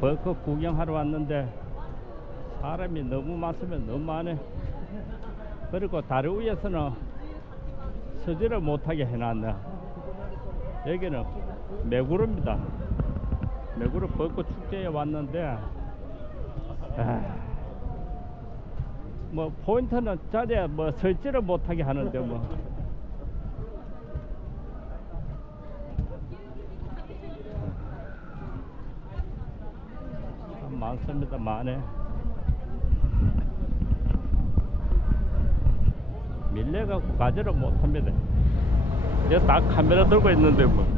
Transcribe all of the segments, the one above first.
벌컥 구경하러 왔는데 사람이 너무 많으면 너무 많네. 그리고 다리 위에서는 서지를 못하게 해놨네. 여기는 매구르입니다. 매구르 벚꽃 축제에 왔는데 아, 뭐 포인트는 자리에 뭐 설지를 못하게 하는데 뭐 많습니다 많네 밀려갖고 가지를 못합니다 내가 딱 카메라 들고 있는데 뭐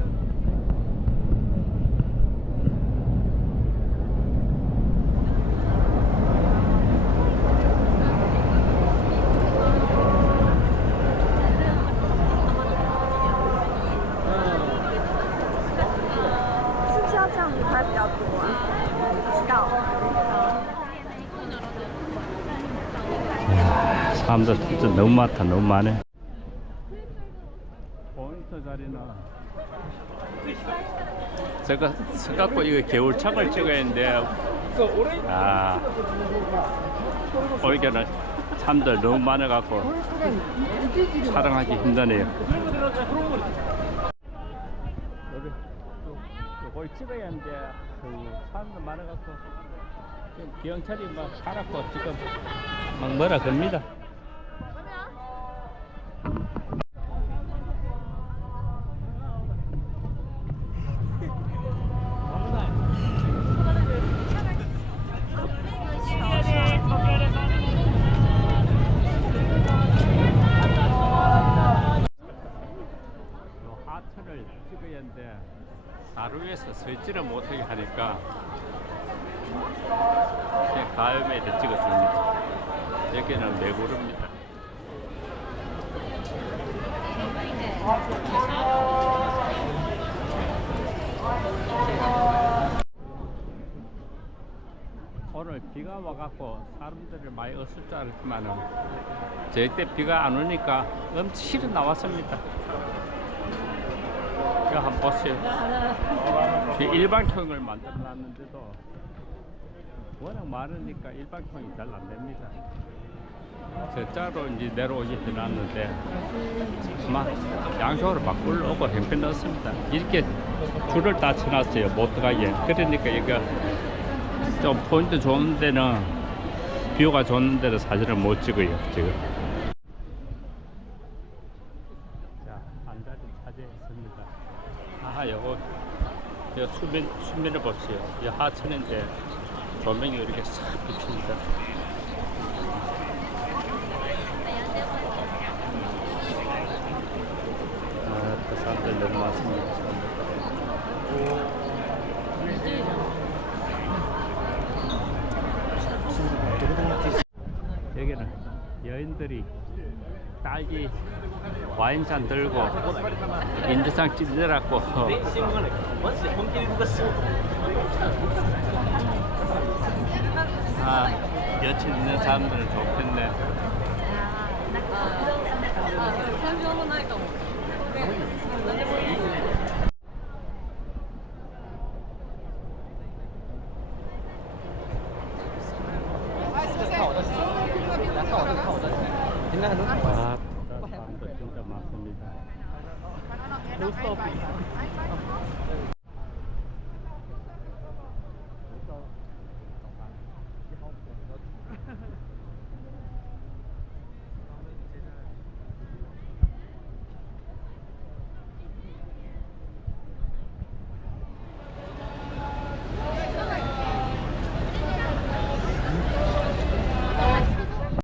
사람들 진짜 너무 많다 너무 많네 포인트 자리나. 제가 서갖고 이거 겨울창을 찍어야 했는데 아 오이겨는 사람들 너무 많아갖고 촬영하기 힘드네요. 여기 요걸 찍어야 하는데 그 사람들 많아갖고 경찰이 막 살았고 지금 막 뭐라 겁니다 요 하트를 찍어야 하는데 다루 위에서 설지를 못하게 하니까 가음에 찍어줍니다. 여기는 매구르입니다. 오늘 비가 와갖고 사람들이 많이 없을 줄 알았지만은 절대 비가 안 오니까 엄청 실이 나왔습니다. 이거 한번 보세요. 이 일반통을 만들어 놨는데도 워낙 많으니까 일반통이 잘 안 됩니다. 저자로 이제 내려오게 해놨는데 아마 양쪽으로 막 굴러오고 형편없습니다. 이렇게 줄을 다 쳐놨어요. 못 들어가게. 그러니까 이거 좀 포인트 좋은 데는 뷰가 좋은 데는 사진을 못 찍어요. 지금. 자, 안자리 차지했습니다. 아하, 요거, 요 수면, 수면을 보세요. 이 하천인데 조명이 이렇게 싹 비칩니다. 아, 그 사람들 너무 많습니다. 여기는 여인들이 딸기 와인잔 들고 인두상 찢으라고. 아 여친 있는 사람들은 좋겠네. 아 사람들 진짜 많습니다.